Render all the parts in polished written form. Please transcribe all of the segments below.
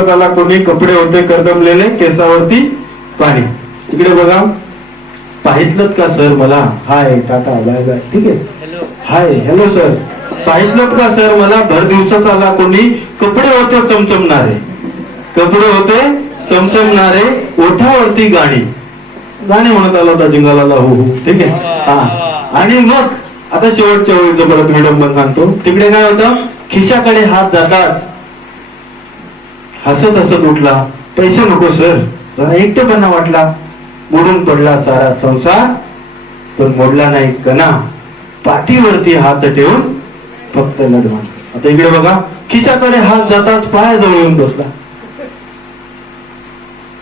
त्याला कोणी कपडे होते करदमलेले, केसावरती पाणी. इकडे बघा, पाहितलत का सर मला? हाय, टाटा, बाय बाय, ठीक आहे. हाय, हॅलो सर, पाहितलत का सर मला? भर दिवसात आला कोणी, कपडे होते चमचमणारे, कपडे होते चमचमणारे, ओठावरती गाणी, गाणी म्हणत आला होता जिंगाला हो हो, ठीक आहे. हा, आणि मग आता शेवटच्या वेळीचं परत विडंबन सांगतो. तिकडे काय होतं, खिशाकडे हात जातात, हसत हसत उठला, पैसे नको सर, जरा एकटेपणा वाटला, मोडून पडला सारा संसार, पण मोडला नाही कणा, पाठीवरती हात ठेवून फक्त लढवा. आता इकडे बघा, खिशाकडे हात जातात, पायाजवळ येऊन बसला,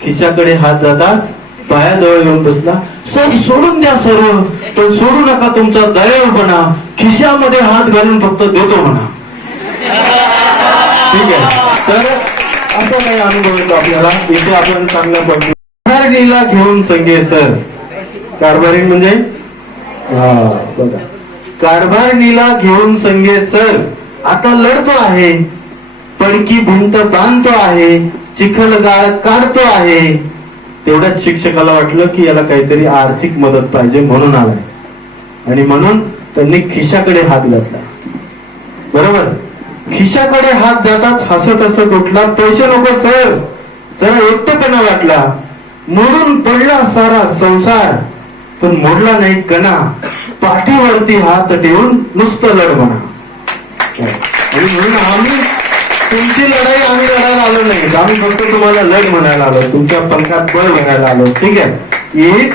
खिशाकडे हात जातात, पायाजवळ येऊन बसला. सर सोडून द्या सर्व, पण सोडू नका तुमचा दयाळूपणा, खिशामध्ये हात घालून फक्त देतो म्हणा. ठीक आहे. तर असं काही अनुभव येतो आपल्याला. इथे आपण चांगल्या पद्धतीने कारभारणीला घेऊन संगे सर, कारभारी म्हणजे बघा, कारभारणीला घेऊन संगे सर, आता लढतो आहे, पडकी भिंत बांधतो आहे, चिखल गाळ काढतो आहे. तेवढ्याच शिक्षकाला वाटलं की याला काहीतरी आर्थिक मदत पाहिजे म्हणून आलाय, आणि म्हणून त्यांनी खिशाकडे हात घातला. बरोबर, खिशाकडे हात जातात, हसत हसत उठला, पैसे नको सर, जरा एकटेपणा वाटला, मोडून पडला सारा संसार, पण मोडला नाही कणा, पाठीवरती हात ठेवून नुसतं लढ म्हणा. आणि म्हणून आम्ही तुमची लढाई आम्ही लढायला आलो नाही, आम्ही फक्त तुम्हाला लढ म्हणायला आलो, तुमच्या पंखात बळ म्हणायला आलो. ठीक आहे. एक